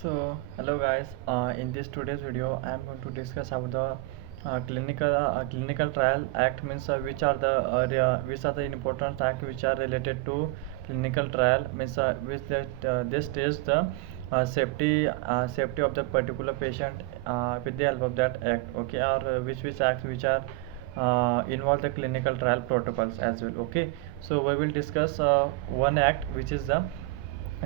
Hello guys. In this today's video, I am going to discuss about the clinical trial act, means which are the important act which are related to clinical trial, means which that this states the safety of the particular patient with the help of that act, okay, or which acts which are involve the clinical trial protocols as well, okay. So we will discuss one act which is the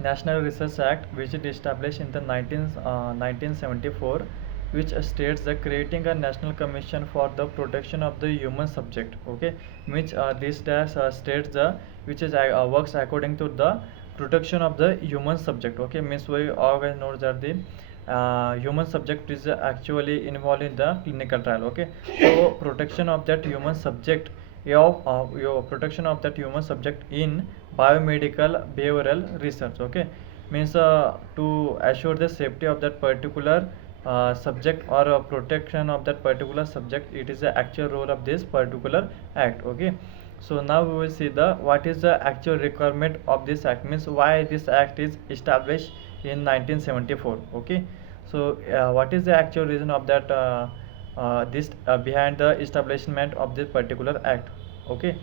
National Research Act, which is established in the 1974, which states the creating a national commission for the protection of the human subject, okay, which this dash states the which is works according to the protection of the human subject, okay, means we always know that the human subject is actually involved in the clinical trial, okay. So protection of that human subject, your protection of that human subject in biomedical behavioral research, okay, means to assure the safety of that particular subject, or protection of that particular subject, it is the actual role of this particular act, okay. So now we will see the what is the actual requirement of this act, means why this act is established in 1974, okay. So what is the actual reason of that this behind the establishment of this particular act, okay.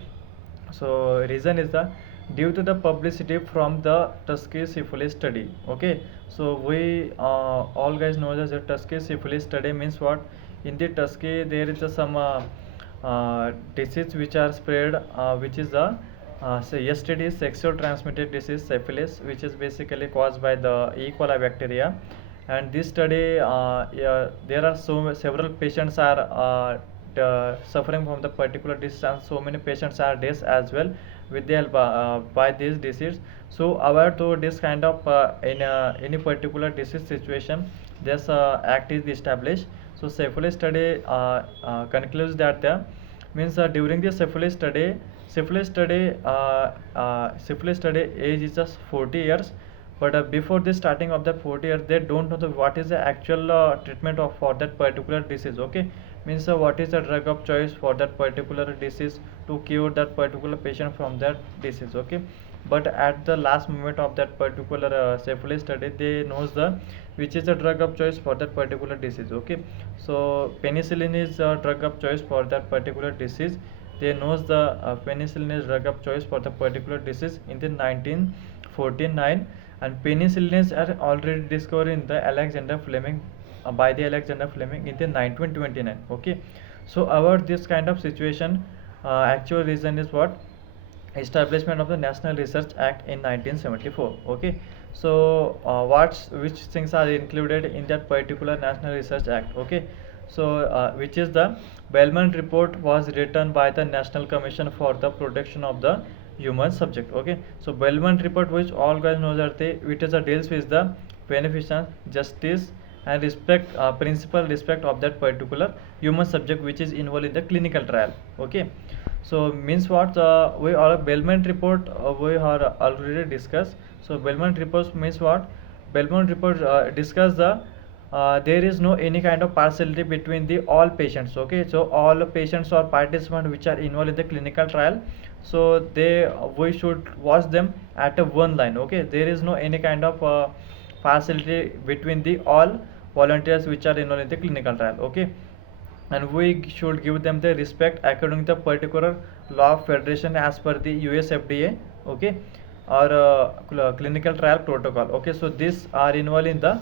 So reason is the due to the publicity from the Tuskegee syphilis study, okay. So we all guys know that the Tuskegee syphilis study means what. In the Tuskegee there is some disease which are spread, which is the say yesterday sexual transmitted disease syphilis, which is basically caused by the E. coli bacteria. And this study, yeah, there are several patients are suffering from the particular disease, and so many patients are dead as well with the help by this disease. So aware to this kind of in any particular disease situation, this act is established. So syphilis study concludes that means during the syphilis study age is just 40 years, but before the starting of that 40 years they don't know what is the actual treatment of for that particular disease, okay. Means what is the drug of choice for that particular disease to cure that particular patient from that disease, okay. But at the last moment of that particular syphilis study, they knows the which is the drug of choice for that particular disease, okay. So penicillin is drug of choice for that particular disease. They knows the penicillin is drug of choice for the particular disease in the 1949, and penicillins are already discovered in the Alexander Fleming, by the Alexander Fleming in the 1929, okay. So about this kind of situation, actual reason is what establishment of the National Research Act in 1974, okay. So which things are included in that particular National Research Act, okay. So which is the Bellman report was written by the National Commission for the Protection of the Human Subject, okay. So Bellman report, which all guys know that it is a deals with the beneficence, justice and respect, principal respect of that particular human subject which is involved in the clinical trial, okay. So means what, we all Bellman report we are already discussed. So Bellman report means what. Bellman report discuss the there is no any kind of partiality between the all patients, okay. So all patients or participants which are involved in the clinical trial, so they we should watch them at a one line, okay. There is no any kind of partiality between the all volunteers which are involved in the clinical trial, okay. And we should give them the respect according to the particular law of federation as per the US FDA, okay, or clinical trial protocol, okay. So these are involved in the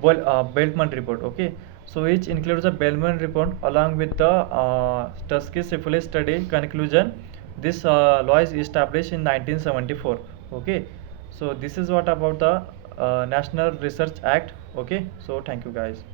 Bellman report, okay. So which includes the Bellman report along with the Tuskegee syphilis study conclusion. This law is established in 1974, okay. So this is what about the National Research Act, okay. So thank you guys.